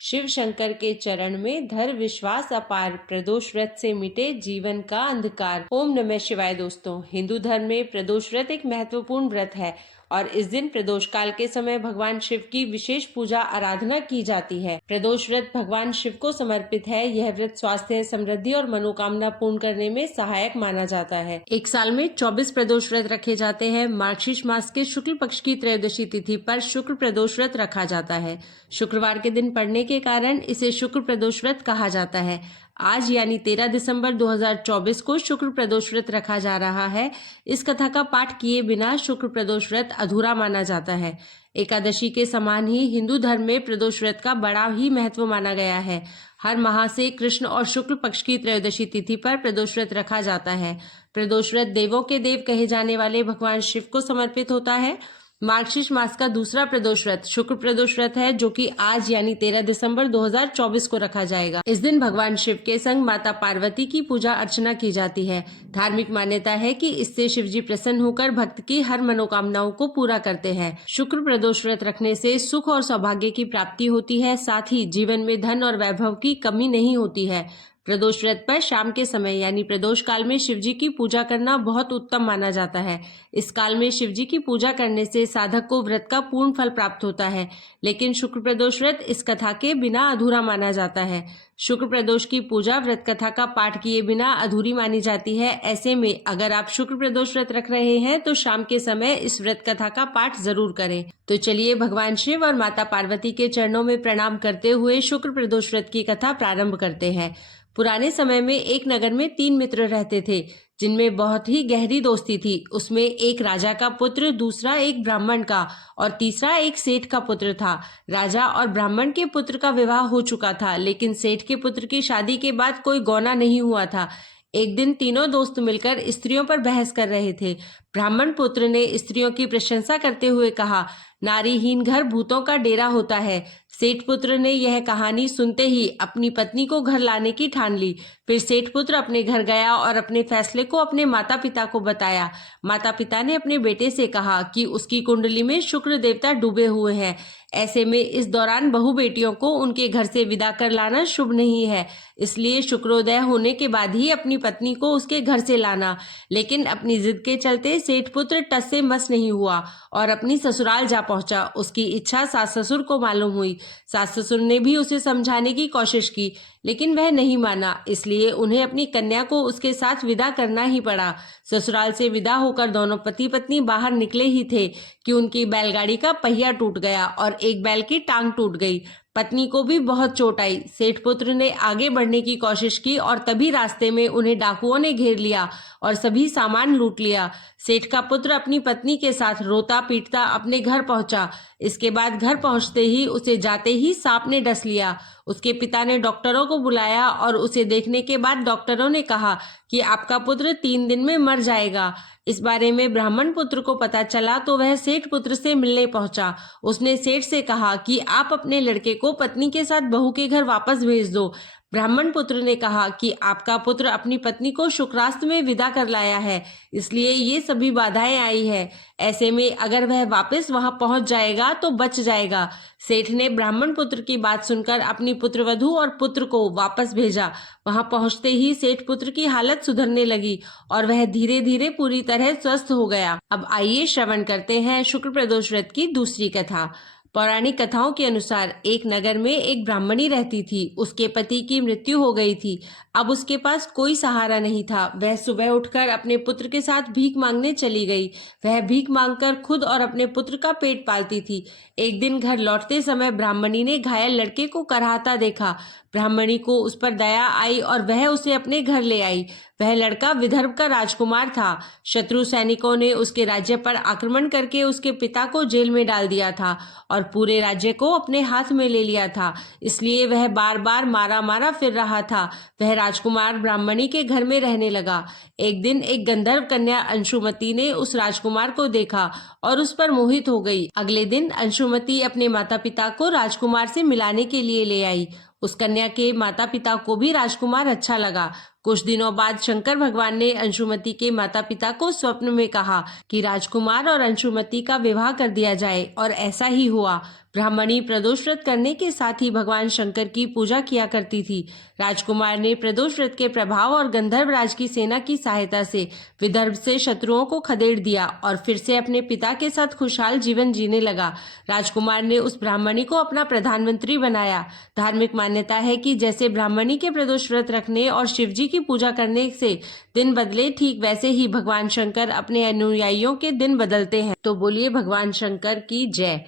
शिव शंकर के चरण में धर विश्वास अपार, प्रदोष व्रत से मिटे जीवन का अंधकार। ओम नमः शिवाय। दोस्तों, हिंदू धर्म में प्रदोष व्रत एक महत्वपूर्ण व्रत है और इस दिन प्रदोष काल के समय भगवान शिव की विशेष पूजा आराधना की जाती है। प्रदोष व्रत भगवान शिव को समर्पित है। यह व्रत स्वास्थ्य, समृद्धि और मनोकामना पूर्ण करने में सहायक माना जाता है। एक साल में 24 प्रदोष व्रत रखे जाते हैं। मार्गशीर्ष मास के शुक्ल पक्ष की त्रयोदशी तिथि पर शुक्र प्रदोष व्रत रखा जाता है। शुक्रवार के दिन पड़ने के कारण इसे शुक्र प्रदोष व्रत कहा जाता है। आज यानी 13 दिसंबर 2024 को शुक्र प्रदोष व्रत रखा जा रहा है। इस कथा का पाठ किए बिना शुक्र प्रदोष व्रत अधूरा माना जाता है। एकादशी के समान ही हिंदू धर्म में प्रदोष व्रत का बड़ा ही महत्व माना गया है। हर माह से कृष्ण और शुक्ल पक्ष की त्रयोदशी तिथि पर प्रदोष व्रत रखा जाता है। प्रदोष व्रत देवों के देव कहे जाने वाले भगवान शिव को समर्पित होता है। मार्गशीर्ष मास का दूसरा प्रदोष व्रत शुक्र प्रदोष व्रत है, जो कि आज यानी 13 दिसंबर 2024 को रखा जाएगा। इस दिन भगवान शिव के संग माता पार्वती की पूजा अर्चना की जाती है। धार्मिक मान्यता है कि इससे शिव जी प्रसन्न होकर भक्त की हर मनोकामनाओं को पूरा करते हैं। शुक्र प्रदोष व्रत रखने से सुख और सौभाग्य की प्राप्ति होती है। साथ ही जीवन में धन और वैभव की कमी नहीं होती है। प्रदोष व्रत पर शाम के समय यानी प्रदोष काल में शिव जी की पूजा करना बहुत उत्तम माना जाता है। इस काल में शिव जी की पूजा करने से साधक को व्रत का पूर्ण फल प्राप्त होता है। लेकिन शुक्र प्रदोष व्रत इस कथा के बिना अधूरा माना जाता है। शुक्र प्रदोष की पूजा व्रत कथा का पाठ किए बिना अधूरी मानी जाती है। ऐसे में अगर आप शुक्र प्रदोष व्रत रख रहे हैं तो शाम के समय इस व्रत कथा का पाठ जरूर करें। तो चलिए भगवान शिव और माता पार्वती के चरणों में प्रणाम करते हुए शुक्र प्रदोष व्रत की कथा प्रारंभ करते हैं। पुराने समय में एक नगर में 3 मित्र रहते थे, जिनमें बहुत ही गहरी दोस्ती थी। उसमें एक राजा का पुत्र, दूसरा एक ब्राह्मण का और तीसरा एक सेठ का पुत्र था। राजा और ब्राह्मण के पुत्र का विवाह हो चुका था, लेकिन सेठ के पुत्र की शादी के बाद कोई गौना नहीं हुआ था। एक दिन तीनों दोस्त मिलकर स्त्रियों पर बहस कर रहे थे। ब्राह्मण पुत्र ने स्त्रियों की प्रशंसा करते हुए कहा, नारीहीन घर भूतों का डेरा होता है। सेठ पुत्र ने यह कहानी सुनते ही अपनी पत्नी को घर लाने की ठान ली। फिर सेठ पुत्र अपने घर गया और अपने फैसले को अपने माता पिता को बताया। माता पिता ने अपने बेटे से कहा कि उसकी कुंडली में शुक्र देवता डूबे हुए हैं। ऐसे में इस दौरान बहू बेटियों को उनके घर से विदा कर लाना शुभ नहीं है, इसलिए शुक्रोदय होने के बाद ही अपनी पत्नी को उसके घर से लाना। लेकिन अपनी जिद के चलते सेठ पुत्र टस से मस नहीं हुआ और अपनी ससुराल जा पहुंचा। उसकी इच्छा सास ससुर को मालूम हुई। सास ससुर ने भी उसे समझाने की कोशिश की, लेकिन वह नहीं माना। इसलिए उन्हें अपनी कन्या को उसके साथ विदा करना ही पड़ा। ससुराल से विदा होकर दोनों पति पत्नी बाहर निकले ही थे कि उनकी बैलगाड़ी का पहिया टूट गया और एक बैल की टांग टूट गई। पत्नी को भी बहुत चोट आई। सेठ पुत्र ने आगे बढ़ने की कोशिश की और तभी रास्ते में उन्हें डाकुओं ने घेर लिया और सभी सामान लूट लिया। सेठ का पुत्र अपनी पत्नी के साथ रोता पीटता अपने घर पहुंचा। इसके बाद घर पहुंचते ही उसे जाते ही सांप ने डस लिया। उसके पिता ने डॉक्टरों को बुलाया और उसे देखने के बाद डॉक्टरों ने कहा कि आपका पुत्र 3 दिन में मर जाएगा। इस बारे में ब्राह्मण पुत्र को पता चला तो वह सेठ पुत्र से मिलने पहुंचा। उसने सेठ से कहा कि आप अपने लड़के को पत्नी के साथ बहू के घर वापस भेज दो। ब्राह्मण पुत्र ने कहा कि आपका पुत्र अपनी पत्नी को शुक्रास्त में विदा कर लाया है, इसलिए ये सभी बाधाएं आई है। ऐसे में अगर वह वापस वहां पहुंच जाएगा तो बच जाएगा। सेठ ने ब्राह्मण पुत्र की बात सुनकर अपनी पुत्रवधू और पुत्र को वापस भेजा। वहां पहुंचते ही सेठ पुत्र की हालत सुधरने लगी और वह धीरे धीरे पूरी तरह स्वस्थ हो गया। अब आइए श्रवण करते हैं शुक्र प्रदोष व्रत की दूसरी कथा। पौराणिक कथाओं के अनुसार एक नगर में एक ब्राह्मणी रहती थी। उसके पति की मृत्यु हो गई थी। अब उसके पास कोई सहारा नहीं था। वह सुबह उठकर अपने पुत्र के साथ भीख मांगने चली गई। वह भीख मांगकर खुद और अपने पुत्र का पेट पालती थी। एक दिन घर लौटते समय ब्राह्मणी ने घायल लड़के को कराहता देखा। ब्राह्मणी को उस पर दया आई और वह उसे अपने घर ले आई। वह लड़का विदर्भ का राजकुमार था। शत्रु सैनिकों ने उसके राज्य पर आक्रमण करके उसके पिता को जेल में डाल दिया था और पूरे राज्य को अपने हाथ में ले लिया था। इसलिए वह बार बार मारा मारा फिर रहा था। वह राजकुमार ब्राह्मणी के घर में रहने लगा। एक दिन एक गंधर्व कन्या अंशुमति ने उस राजकुमार को देखा और उस पर मोहित हो गई। अगले दिन अंशुमति अपने माता पिता को राजकुमार से मिलाने के लिए ले आई। उस कन्या के माता पिता को भी राजकुमार अच्छा लगा। कुछ दिनों बाद शंकर भगवान ने अंशुमति के माता पिता को स्वप्न में कहा कि राजकुमार और अंशुमति का विवाह कर दिया जाए, और ऐसा ही हुआ। ब्राह्मणी प्रदोष व्रत करने के साथ ही भगवान शंकर की पूजा किया करती थी। राजकुमार ने प्रदोष व्रत के प्रभाव और गंधर्व राज की सेना की सहायता से विदर्भ से शत्रुओं को खदेड़ दिया और फिर से अपने पिता के साथ खुशहाल जीवन जीने लगा। राजकुमार ने उस ब्राह्मणी को अपना प्रधानमंत्री बनाया। धार्मिक मान्यता है कि जैसे ब्राह्मणी के प्रदोष व्रत रखने और शिवजी की पूजा करने से दिन बदले, ठीक वैसे ही भगवान शंकर अपने अनुयायियों के दिन बदलते हैं। तो बोलिए भगवान शंकर की जय।